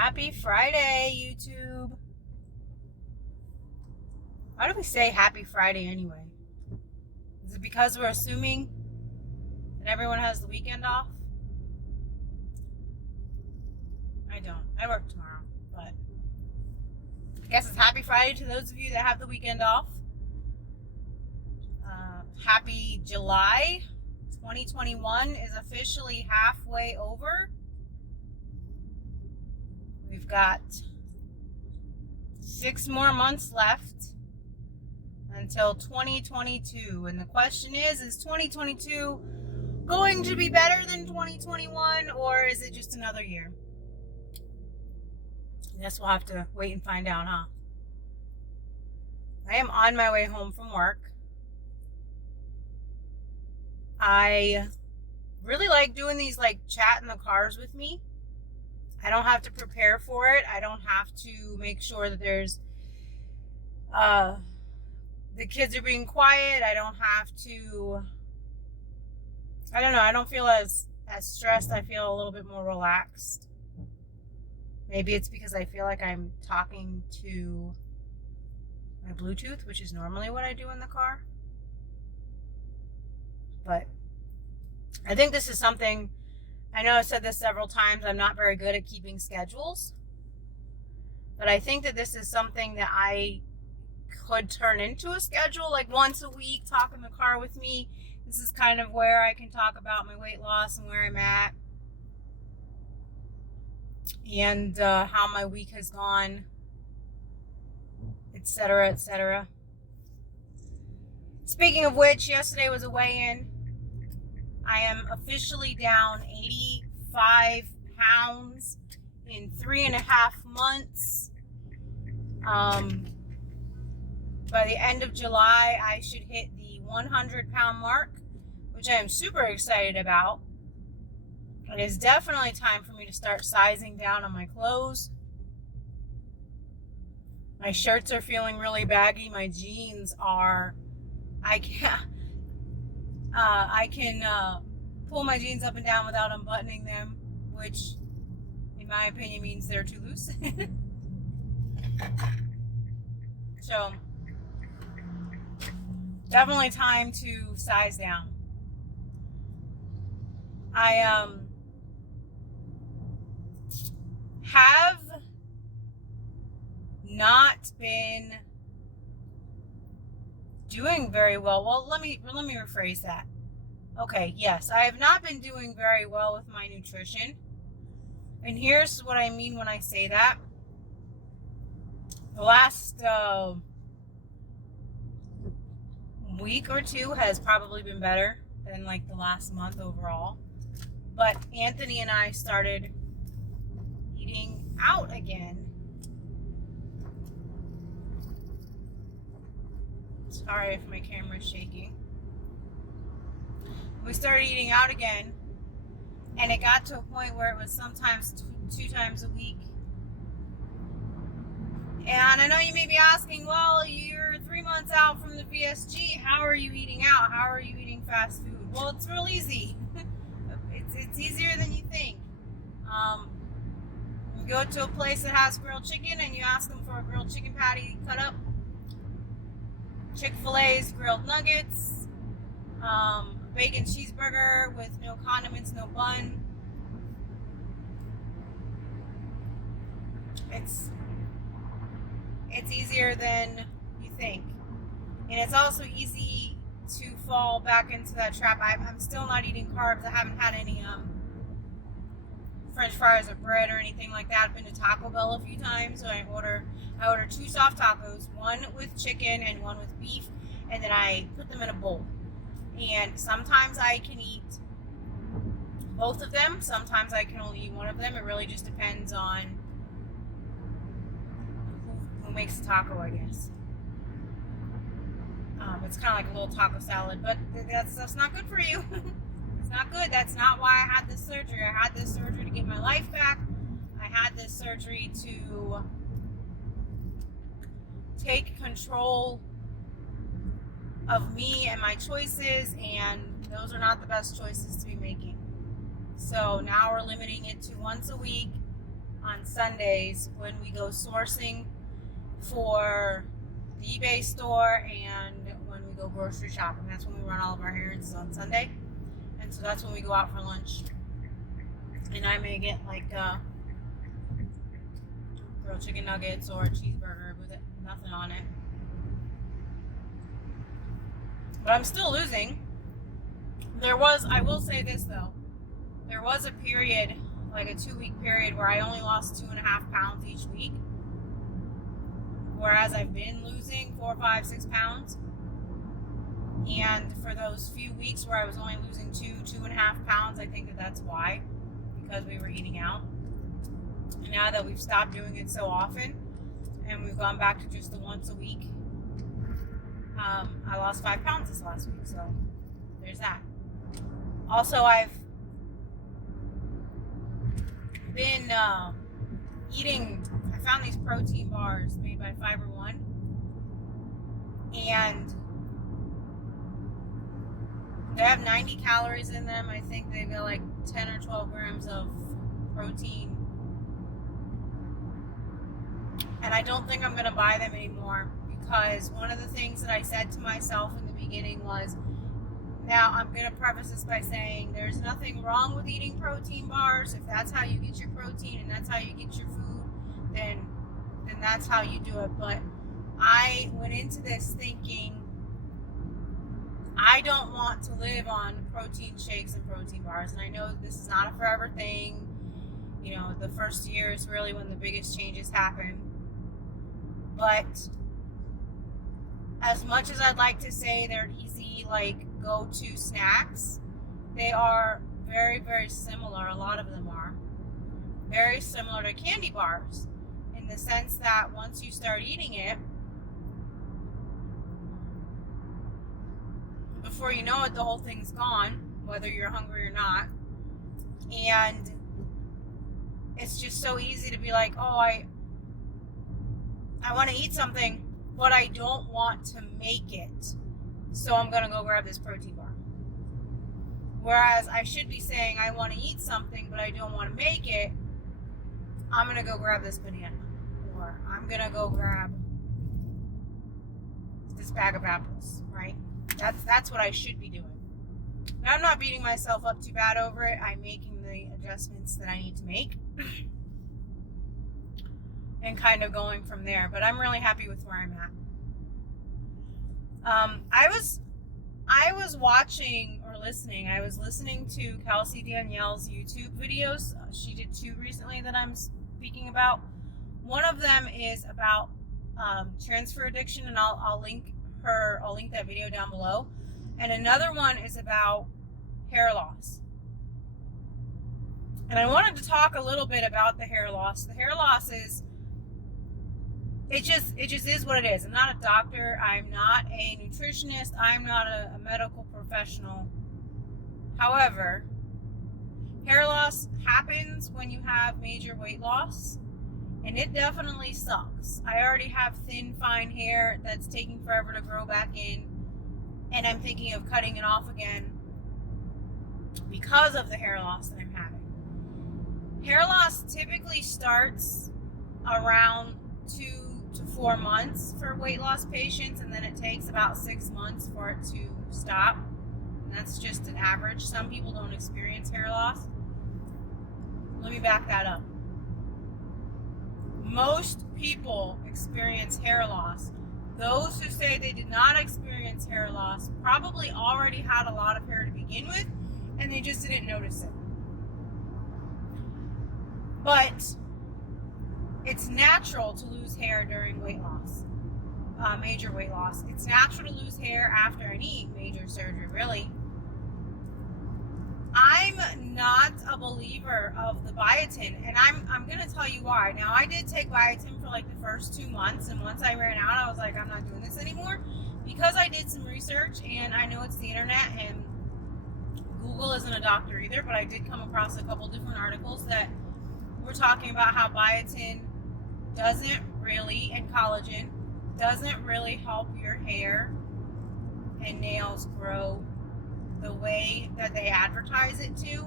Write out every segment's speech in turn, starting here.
Happy Friday, YouTube. Why do we say happy Friday anyway? Is it because we're assuming that everyone has the weekend off? I don't. I work tomorrow, but I guess it's happy Friday to those of you that have the weekend off. Happy July. 2021 is officially halfway over. We've got 6 more months left until 2022. And the question is 2022 going to be better than 2021, or is it just another year? I guess we'll have to wait and find out, huh? I am on my way home from work. I really like doing these chat in the cars with me. I don't have to prepare for it. I don't have to make sure that there's the kids are being quiet. I don't have to, I don't know, I don't feel as stressed. I feel a little bit more relaxed. Maybe it's because I feel like I'm talking to my Bluetooth, which is normally what I do in the car. But I think this is something, I know I've said this several times, I'm not very good at keeping schedules. But I think that this is something that I could turn into a schedule, like once a week, talk in the car with me. This is kind of where I can talk about my weight loss and where I'm at. And how my week has gone, etc., etc. Speaking of which, yesterday was a weigh-in. I am officially down 85 pounds in 3.5 months. By the end of July, I should hit the 100-pound mark, which I am super excited about. It is definitely time for me to start sizing down on my clothes. My shirts are feeling really baggy. My jeans are, I can pull my jeans up and down without unbuttoning them, which in my opinion means they're too loose. So definitely time to size down. I have not been doing very well. Well, let me rephrase that. Okay, yes, I have not been doing very well with my nutrition. And here's what I mean when I say that. The last week or two has probably been better than the last month overall. But Anthony and I started eating out again. Sorry if my camera's shaking. We started eating out again, and it got to a point where it was sometimes two times a week. And I know you may be asking, well, you're 3 months out from the VSG. How are you eating out? How are you eating fast food? Well, it's real easy. It's easier than you think. You go to a place that has grilled chicken and you ask them for a grilled chicken patty cut up. Chick-fil-A's grilled nuggets. Bacon cheeseburger with no condiments, no bun. It's easier than you think. And it's also easy to fall back into that trap. I'm still not eating carbs. I haven't had any French fries or bread or anything like that. I've been to Taco Bell a few times, so I order 2 soft tacos, one with chicken and one with beef, and then I put them in a bowl. And sometimes I can eat both of them. Sometimes I can only eat one of them. It really just depends on who makes the taco, I guess. It's kind of like a little taco salad, but that's not good for you. It's not good. That's not why I had this surgery. I had this surgery to get my life back. I had this surgery to take control of me and my choices, and those are not the best choices to be making. So now we're limiting it to once a week, on Sundays when we go sourcing for the eBay store and when we go grocery shopping. That's when we run all of our errands on Sunday. And so that's when we go out for lunch. And I may get like grilled chicken nuggets or a cheeseburger with nothing on it. But I'm still losing. I will say this though, there was a period, like a 2-week period, where I only lost 2.5 pounds each week. Whereas I've been losing 4, 5, 6 pounds. And for those few weeks where I was only losing 2.5 pounds, I think that's why, because we were eating out. And now that we've stopped doing it so often and we've gone back to just the once a week, I lost 5 pounds this last week. So there's that. Also, I've been eating, I found these protein bars made by Fiber One, and they have 90 calories in them. I think they've got like 10 or 12 grams of protein, and I don't think I'm going to buy them anymore, because one of the things that I said to myself in the beginning was, now I'm going to preface this by saying there's nothing wrong with eating protein bars. If that's how you get your protein and that's how you get your food, then that's how you do it. But I went into this thinking, I don't want to live on protein shakes and protein bars. And I know this is not a forever thing. You know, the first year is really when the biggest changes happen. But as much as I'd like to say they're easy, like, go-to snacks, they are very, very similar. A lot of them are very similar to candy bars, in the sense that once you start eating it, before you know it, the whole thing's gone, whether you're hungry or not. And it's just so easy to be like, oh, I want to eat something, but I don't want to make it, so I'm going to go grab this protein bar. Whereas I should be saying, I want to eat something, but I don't want to make it, I'm going to go grab this banana. Or I'm going to go grab this bag of apples, right? That's what I should be doing. But I'm not beating myself up too bad over it. I'm making the adjustments that I need to make. And kind of going from there. But I'm really happy with where I'm at. I was watching or listening. I was listening to Kelsey Danielle's YouTube videos. She did 2 recently that I'm speaking about. One of them is about transfer addiction, and I'll link that video down below. And another one is about hair loss. And I wanted to talk a little bit about the hair loss. The hair loss is, it just is what it is. I'm not a doctor. I'm not a nutritionist. I'm not a medical professional. However, hair loss happens when you have major weight loss, and it definitely sucks. I already have thin, fine hair that's taking forever to grow back in, and I'm thinking of cutting it off again because of the hair loss that I'm having. Hair loss typically starts around 2 to 4 months for weight loss patients, and then it takes about 6 months for it to stop. And that's just an average. Some people don't experience hair loss. Let me back that up. Most people experience hair loss. Those who say they did not experience hair loss probably already had a lot of hair to begin with, and they just didn't notice it. But it's natural to lose hair during weight loss, major weight loss. It's natural to lose hair after any major surgery, really. I'm not a believer of the biotin, and I'm going to tell you why. Now, I did take biotin for like the first 2 months, and once I ran out, I was like, I'm not doing this anymore, because I did some research, and I know it's the internet, and Google isn't a doctor either, but I did come across a couple different articles that were talking about how biotin doesn't really, and collagen, doesn't really help your hair and nails grow the way that they advertise it to.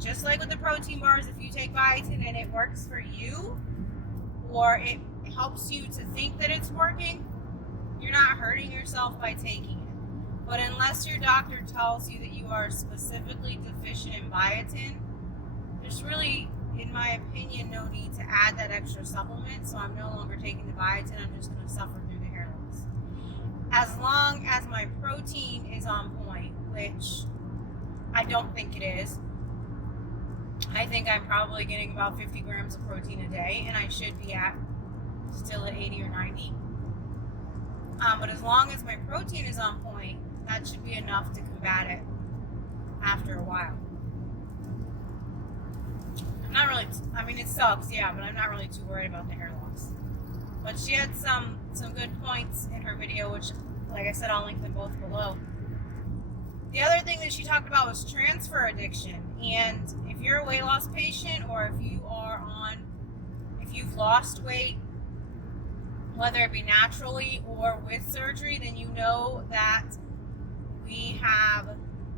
Just like with the protein bars, if you take biotin and it works for you, or it helps you to think that it's working, you're not hurting yourself by taking it. But unless your doctor tells you that you are specifically deficient in biotin, there's really, in my opinion, no need to add that extra supplement. So I'm no longer taking the biotin. I'm just going to suffer through the hair loss. As long as my protein is on point, which I don't think it is. I think I'm probably getting about 50 grams of protein a day, and I should be still at 80 or 90. But as long as my protein is on point, that should be enough to combat it after a while. I'm not really, it sucks, yeah, but I'm not really too worried about the hair loss. But she had some good points in her video, which, like I said, I'll link them both below. The other thing that she talked about was transfer addiction. And if you're a weight loss patient, or if you've lost weight, whether it be naturally or with surgery, then you know that we have,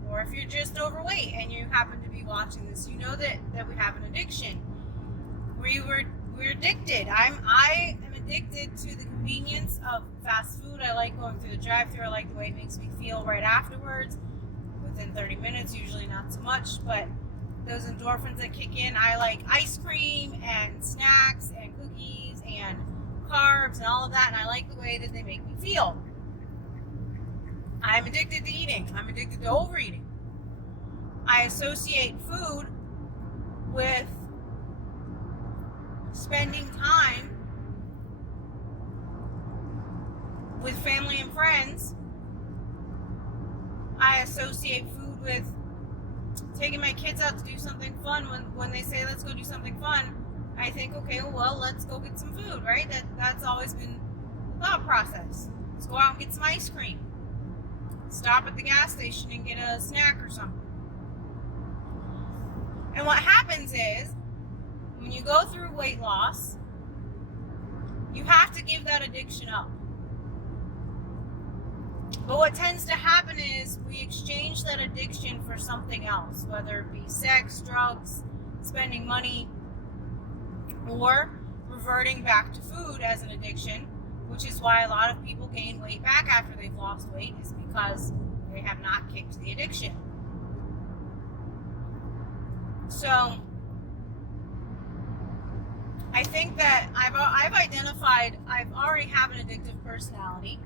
or if you're just overweight and you happen to be watching this, you know that we have an addiction. We're addicted. I am addicted to the convenience of fast food. I like going through the drive-thru. I like the way it makes me feel right afterwards. Within 30 minutes, usually not so much, but those endorphins that kick in. I like ice cream and snacks and cookies and carbs and all of that, and I like the way that they make me feel. I'm addicted to eating. I'm addicted to overeating. I associate food with spending time with family and friends. I associate food with taking my kids out to do something fun. When they say, let's go do something fun, I think, okay, well, let's go get some food, right? That's always been the thought process. Let's go out and get some ice cream. Stop at the gas station and get a snack or something. And what happens is, when you go through weight loss, you have to give that addiction up. But what tends to happen is we exchange that addiction for something else, whether it be sex, drugs, spending money, or reverting back to food as an addiction, which is why a lot of people gain weight back after they've lost weight, is because they have not kicked the addiction. So I think that I've identified, I already have an addictive personality.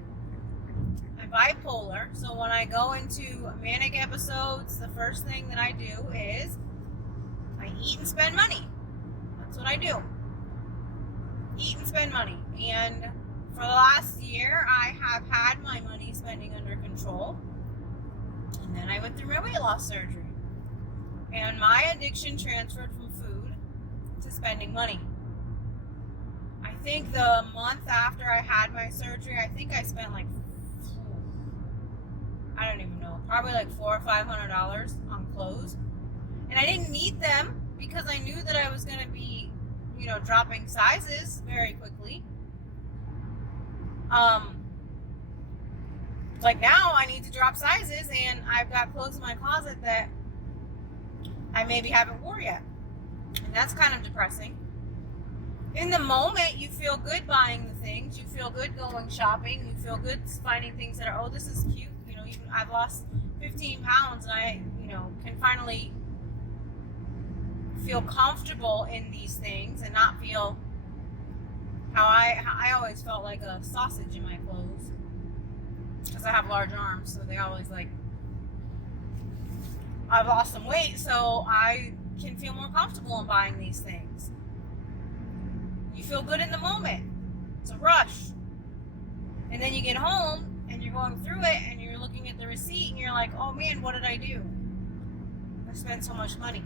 I'm bipolar, so when I go into manic episodes, the first thing that I do is I eat and spend money. That's what I do. Eat and spend money. And for the last year, I have had my money spending under control. And then I went through my weight loss surgery. And my addiction transferred from food to spending money. I think the month after I had my surgery, I think I spent like, I don't even know, probably like $400 or $500 on clothes. And I didn't need them because I knew that I was going to be, dropping sizes very quickly. Like now I need to drop sizes, and I've got clothes in my closet that I maybe haven't worn yet. And that's kind of depressing. In the moment, you feel good buying the things. You feel good going shopping. You feel good finding things that are, oh, this is cute. Even I've lost 15 pounds, and I, can finally feel comfortable in these things and not feel how I always felt like a sausage in my clothes, because I have large arms, so they always I've lost some weight, so I can feel more comfortable in buying these things. You feel good in the moment. It's a rush. And then you get home and you're going through it and you're looking at the receipt and you're like, oh man, what did I do? I spent so much money.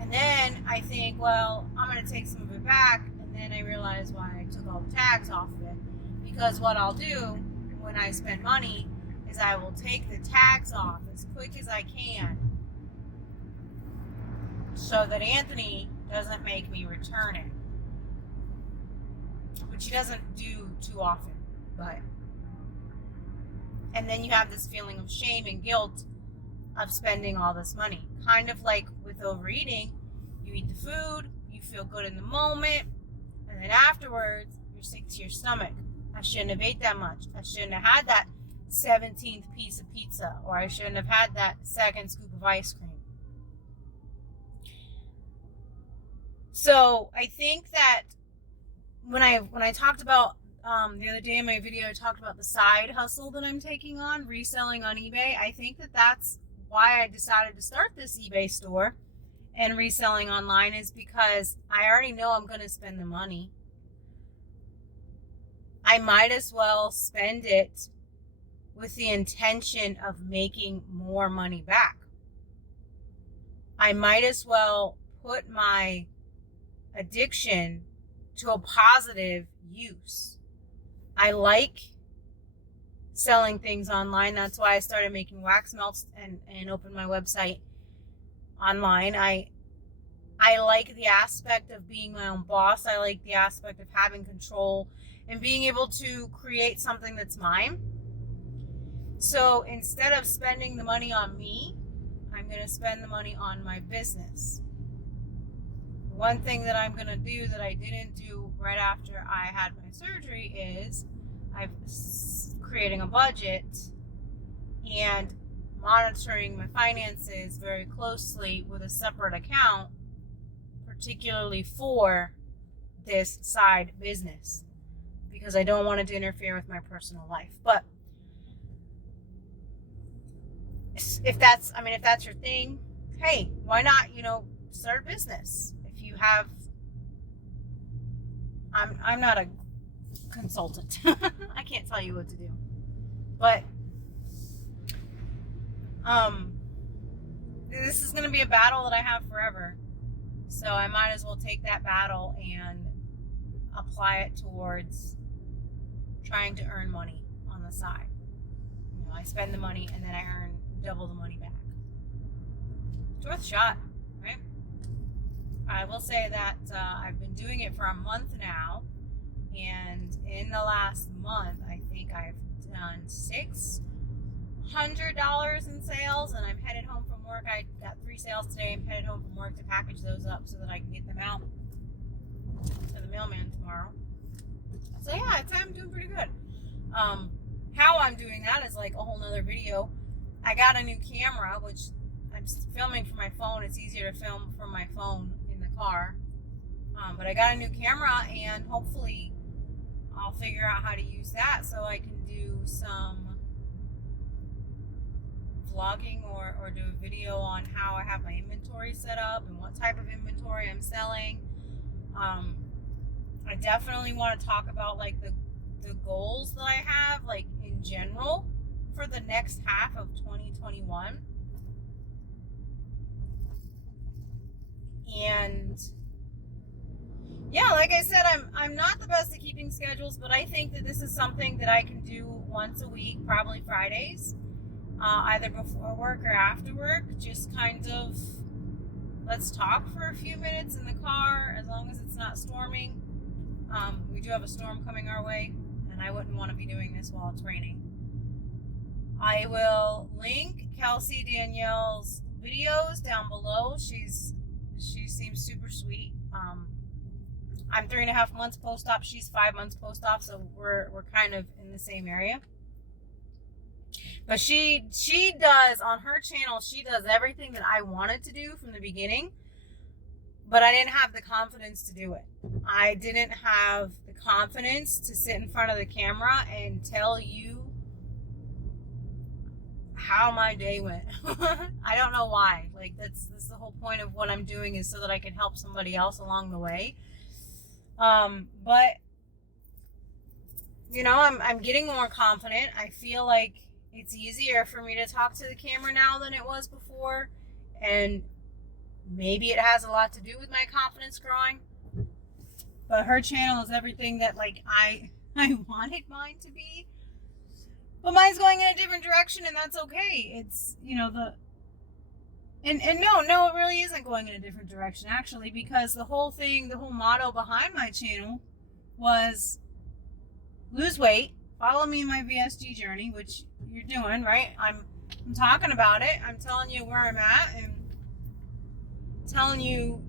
And then I think, well, I'm going to take some of it back. And then I realize why I took all the tags off of it. Because what I'll do when I spend money is I will take the tags off as quick as I can, so that Anthony doesn't make me return it. Which he doesn't do too often. And then you have this feeling of shame and guilt of spending all this money. Kind of like with overeating, you eat the food, you feel good in the moment, and then afterwards, you're sick to your stomach. I shouldn't have ate that much. I shouldn't have had that 17th piece of pizza, or I shouldn't have had that second scoop of ice cream. So I think that when I talked about the other day in my video, I talked about the side hustle that I'm taking on, reselling on eBay. I think that that's why I decided to start this eBay store and reselling online, is because I already know I'm going to spend the money. I might as well spend it with the intention of making more money back. I might as well put my addiction to a positive use. I like selling things online. That's why I started making wax melts and opened my website online. I like the aspect of being my own boss. I like the aspect of having control and being able to create something that's mine. So instead of spending the money on me, I'm going to spend the money on my business. One thing that I'm going to do that I didn't do right after I had my surgery is I'm creating a budget and monitoring my finances very closely with a separate account, particularly for this side business, because I don't want it to interfere with my personal life. But if that's your thing, hey, why not, start a business? If you have, I'm not a consultant. I can't tell you what to do. But this is going to be a battle that I have forever. So I might as well take that battle and apply it towards trying to earn money on the side. I spend the money and then I earn double the money back. It's worth a shot, right? I will say that I've been doing it for a month now, and in the last month, I think I've done $600 in sales, and I'm headed home from work. I got 3 sales today. I'm headed home from work to package those up so that I can get them out to the mailman tomorrow. So yeah, I'd say I'm doing pretty good. How I'm doing that is like a whole nother video. I got a new camera, which I'm filming from my phone. It's easier to film from my phone in the car. But I got a new camera, and hopefully I'll figure out how to use that so I can do some vlogging or do a video on how I have my inventory set up and what type of inventory I'm selling. I definitely want to talk about like the goals that I have, like in general, for the next half of 2021. And yeah, like I said, I'm not the best at keeping schedules, but I think that this is something that I can do once a week, probably Fridays, either before work or after work. Just kind of let's talk for a few minutes in the car, as long as it's not storming. We do have a storm coming our way, and I wouldn't want to be doing this while it's raining. I will link Kelsey Danielle's videos down below. She seems super sweet. I'm 3.5 months post-op. She's 5 months post-op, so we're kind of in the same area. But she does, on her channel, she does everything that I wanted to do from the beginning, but I didn't have the confidence to do it. I didn't have the confidence to sit in front of the camera and tell you how my day went. I don't know why. Like, that's the whole point of what I'm doing, is so that I can help somebody else along the way. But I'm getting more confident. I feel like it's easier for me to talk to the camera now than it was before, and maybe it has a lot to do with my confidence growing. But her channel is everything that like I wanted mine to be. But mine's going in a different direction, and that's okay. It's, no, it really isn't going in a different direction, actually, because the whole motto behind my channel was lose weight, follow me in my VSG journey, which you're doing, right? I'm talking about it. I'm telling you where I'm at and telling you,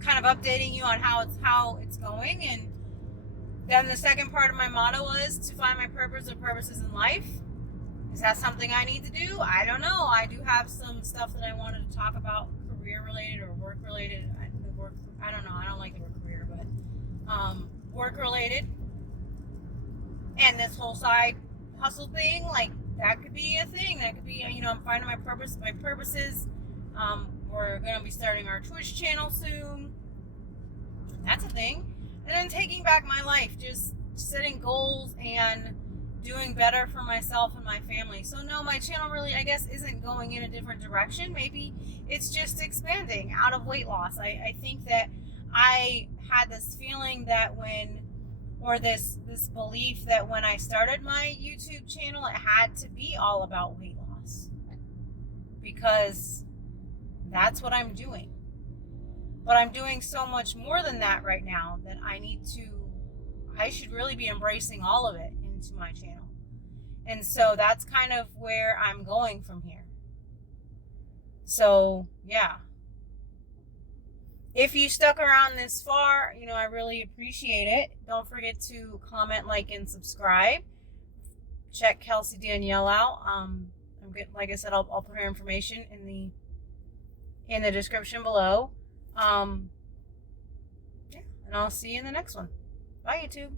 kind of updating you on how it's going. And then the second part of my motto was to find my purpose or purposes in life. Is that something I need to do? I don't know. I do have some stuff that I wanted to talk about, career related or work related. I don't know. I don't like the word career, but work related. And this whole side hustle thing, like that could be a thing. That could be, I'm finding my purposes. We're going to be starting our Twitch channel soon. That's a thing. And then taking back my life, just setting goals and doing better for myself and my family. So no, my channel really, I guess, isn't going in a different direction. Maybe it's just expanding out of weight loss. I think that I had this feeling that this belief that when I started my YouTube channel, it had to be all about weight loss. Because that's what I'm doing. But I'm doing so much more than that right now that I should really be embracing all of it into my channel. And so that's kind of where I'm going from here. So, yeah. If you stuck around this far, I really appreciate it. Don't forget to comment, like, and subscribe. Check Kelsey Danielle out. Like I said, I'll put her information in the description below. Yeah, and I'll see you in the next one. Bye, YouTube.